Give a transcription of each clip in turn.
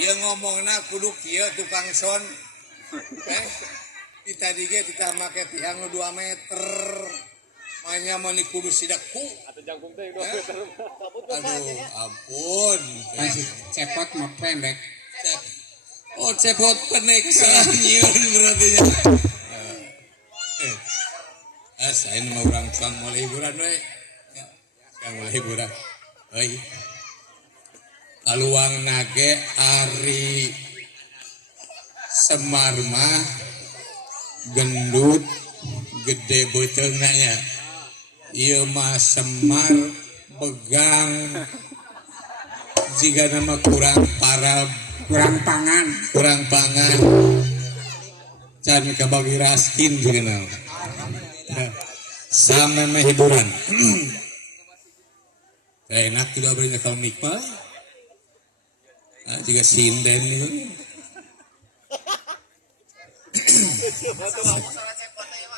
Ieu ngomongna kudu kieu tukang son. Kita dige kita make tiang nu 2 meter. Manya mani kudu sidaku. Atuh jangkung teh 2 meter. Aduh, ampun. Cepot mah pendek. Oh, cepot pendek nyieun berarti nya. Saya mah urang tukang mulai hiburan we. Tukang mulai hiburan. Euy. Kaluang nage Ari Semar mah gendut gede beuteungna nya. Ieu mah Semar begang jika nama kurang pangan can kabagi raskin juga nama sama mah hiburan. Enak tidak berinya kalau nikmat juga sinden itu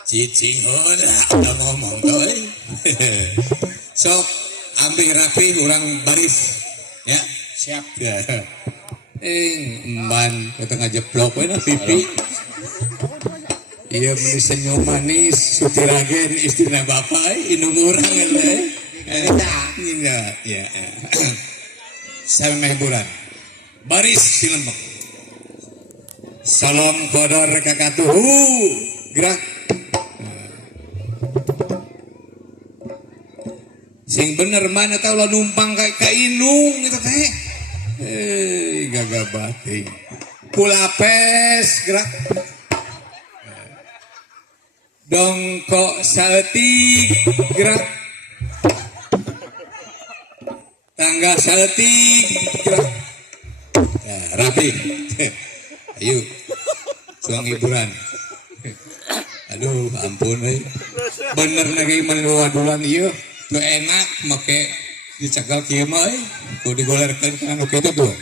cicing udah ngomong tuh sok ambil rapi orang baris ya siap ya emban kita ngajeblok we pipi iya meni senyum manis sutiragen istrina bapak indung urang ya sama hiburan baris silembek salam kodor kakatuhu gerak sing bener mana tau lah numpang ka inung gitu teh gagah bating pulapes gerak dongkok saeutik gerak tangga saeutik gerak ya, rapi ayo suang hiburan aduh ampun bener lagi menuadulan iya tuh enak make dicekal kieu mah tuh digolerkeun ka anu kitu tuh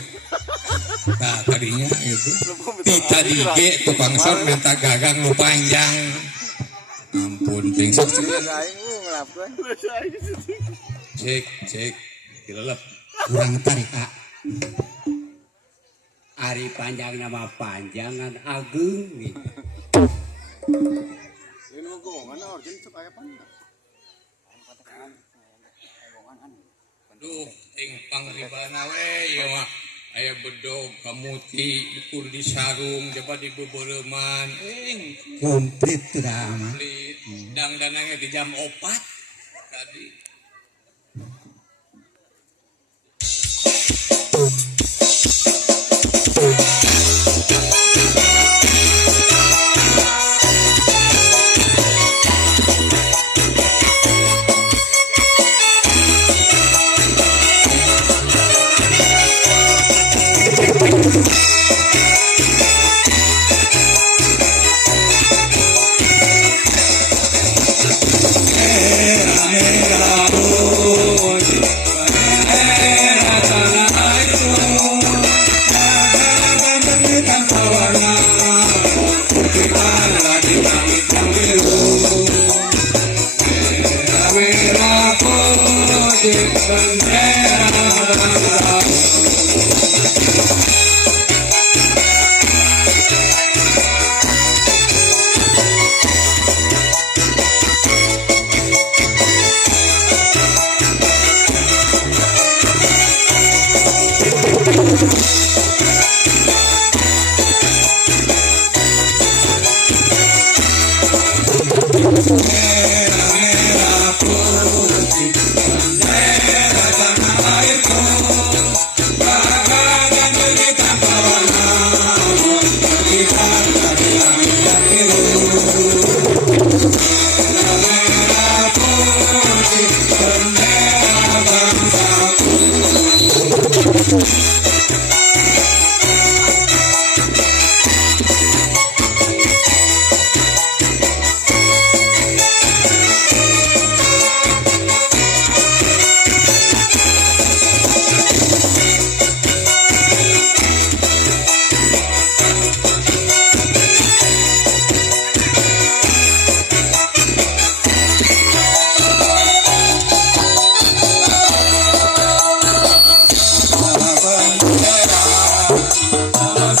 nah tadinya itu tita dige tukang son minta gagang nu panjang ampun ting sok cek kilelep Kurang tarik Ari panjang nama panjangan agung nih. Ini gowongan origin supaya panjang. Aduh, ting pangribana we ieu mah aya bedog kamuti dikur di sarung coba di bebereuman Komplit tidak mah. dangdanangnya di jam 4 tadi.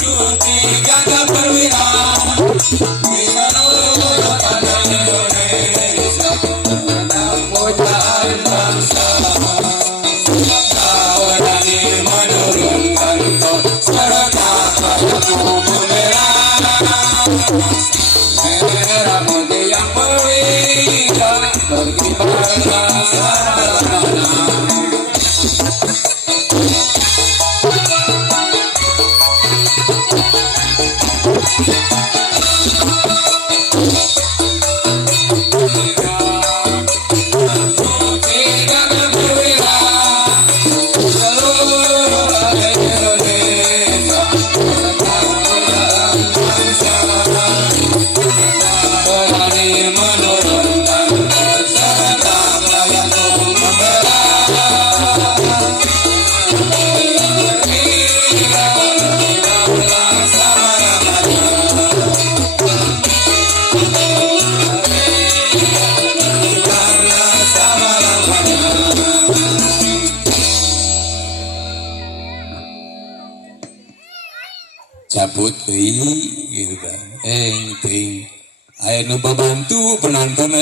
cuti gagah perwira di seluruh tanah Indonesia pujaan bangsa Tawadani menurunkan serta kayaku bumerang merah putih yang perwira berkibarlah sana-sana. Cabut gitu kan, ting, ayo nu bantu penonton